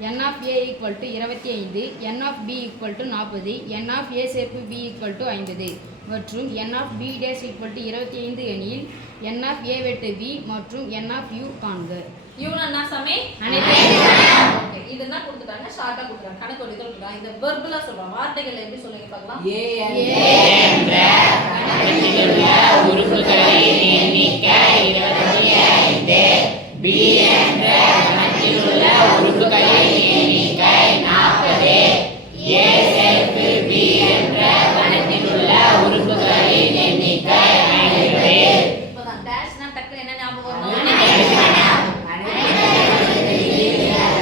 n of a equal to 25, n of b equal to 40, n of a சேர்ப்பு b equal to 50 மற்றும் n of b dash equal to 25 எனில் n of a வெட்டு b மற்றும் n of u காண்க. இவன என்ன சாமி? Okay, இது என்ன கொடுத்துட்டாங்க? ஷார்ட்டா கொடுத்துட்டாங்க. கணக்கு வழி கொடுத்துட்டாங்க. இந்த வெர்பலா சொல்றோம். வார்த்தைகள் எப்படி சொல்லுங்க பார்க்கலாம். a என்ற கணக்கிலுள்ள உறுப்புகளின் எண்ணிக்கை 25, b என்ற கணக்கிலுள்ள உறுப்புகளின் எண்ணிக்கை 40, a சேர்ப்பு b என்ற கணக்கிலுள்ள உறுப்புகளின் எண்ணிக்கை 50. இப்போதான் டேஷ்னா டக்குனு என்ன ஞாபகம் வரும்?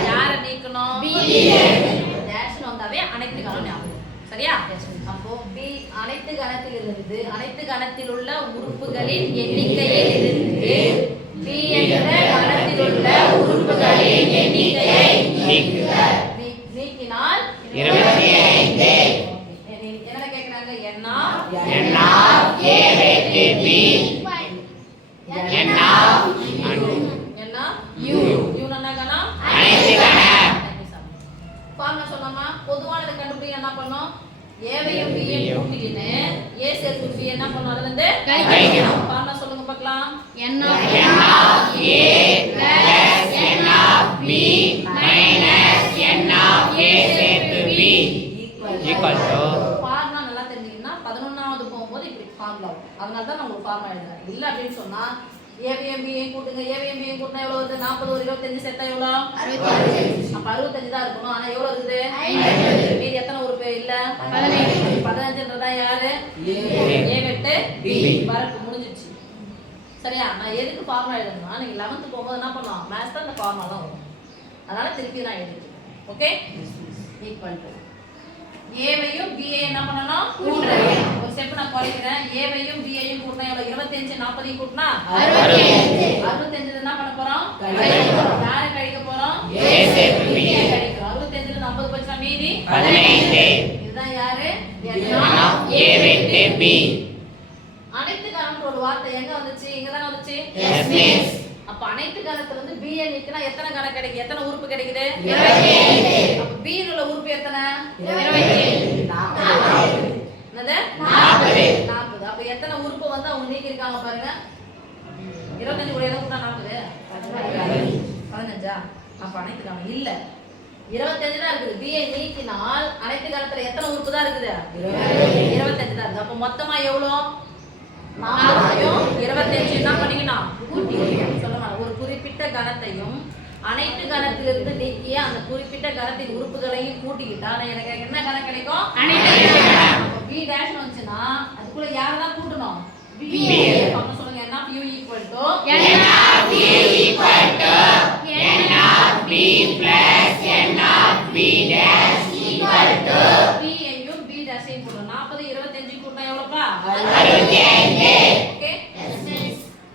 யார நீக்கணும்? டேஷ்ல வந்தாவே அனைத்து கணம் ஞாபகம். சரியா? அப்போ b அனைத்து கணத்திலிருந்து அனைத்து கணத்தில் உள்ள உறுப்புகளின் எண்ணிக்கையிலிருந்து b என்ற கணத்தில் உள்ள உறுப்புகளின் எண்ணிக்கையை நீக்கினால் 25. என்ன கேக்குறாங்க? n of a வெட்டு b n of u என்ன கணம்? அனைத்து கணம். ஃபார்முலா சொல்லாமா? பொதுவானதை கண்டுபிடிக்க என்ன பண்ணோம்? ஏவையும் பியையும் கூட்டிக்கிட்டு a சேர்த்து b என்ன பண்ணோம்? அதுல இருந்து கழிக்கணும். ஃபார்முலா சொல்லுங்க பார்க்கலாம். n of n of a plus n of b minus n of a சேர்த்து b equal to ஃபார்முலா நல்லா தெரிஞ்சீங்கன்னா 11வது போகும்போது இப்படி ஃபார்முலா வரும். அதனால தான் நான் உங்களுக்கு ஃபார்முலா எழுதுறேன். இல்ல அப்படின்னு சொன்னா ஏவையும் பியையும் கூட்டுங்க. ஏவையும் பியையும் கூட்டினா எவ்வளவு வருது? 40 ஒரு 25 சேர்த்தா எவ்வளவு? 65. அப்ப 65 தான் இருக்கணும். ஆனா எவ்வளவு இருக்குது? 50. மீதி எத்தனை உறுப்பு இல்ல? 15ன்றதா யாரு? a வெட்டு b. வரப்பு முடிஞ்சிச்சு. சரியா? நான் எதுக்கு ஃபார்முலா எழுதணும்னா நீங்க 11th போகும்போது என்ன பண்ணலாம்? மேத்ஸ் தான் இந்த ஃபார்முலா தான் வரும். அதனால திருப்பி நான் எழுதிட்டேன். ஓகே? ஈக்குவல் டு ஏவையும் பியையும் என்ன பண்ணணும்? கூட்டணும். ஒரு ஸ்டெப் நான் குறைக்கிறேன். ஏவையும் பியையும் கூட்டினா எவ்வளவு? 25 40 கூட்டினா 65. 65 என்ன பண்ண போறோம்? கழிக்கிறோம். யாரை கழிக்க போறோம்? a சேர்த்து b கழிக்கிறோம். 65 ல 50 போச்சுனா மீதி 15. இதுதான் யாரு? n of a வெட்டு b அனைத்து கணம்ன்ற ஒரு வார்த்தை எங்க வந்துச்சு? இங்க தான வந்துச்சு. yes miss. அப்ப அனைத்து கணத்துல இருந்து b ஐ நீக்கினா எத்தனை கணம் கிடைக்கும்? எத்தனை உறுப்பு கிடைக்குது? 25. அப்ப b ல உள்ள உறுப்பு எத்தனை? 25. 40. என்னது? 40. அப்ப எத்தனை உறுப்பு வந்து அவங்க நீக்கி இருக்காங்க பாருங்க. 25 கூட எதை கூட்டா 40? 15. அப்ப அனைத்து கணம் இல்ல. 25 தான் இருக்குது. b ஐ நீக்கினால் அனைத்து கணத்துல எத்தனை உறுப்பு தான் இருக்குது? 25 தான் இருக்கு. அப்ப மொத்தமா எவ்வளவு? 40 25 என்ன பண்ணீங்கன்னா கூட்டிக்கணும். சொல்லலாம். ஒரு குறிப்பிட்ட கணத்தையும் அனைத்து கணத்திலிருந்து நீக்கிய அந்த குறிப்பிட்ட கணத்தின் உறுப்புகளையும் கூட்டிக்கிட்டா எனக்கு என்ன கணக்கு கிடைக்கும்? அனைத்து கணம். அப்ப b dash வந்துச்சுனா அதுக்குள்ள யாரை தான் கூட்டணும்? b. அப்ப சொல்லுங்க n of u equal to n of u equal to n of b plus n of b dash equal to b ஐயும் b dash ஐயும் கூட்டணும். 40 25 கூட்டினா எவ்வளவுப்பா? 65.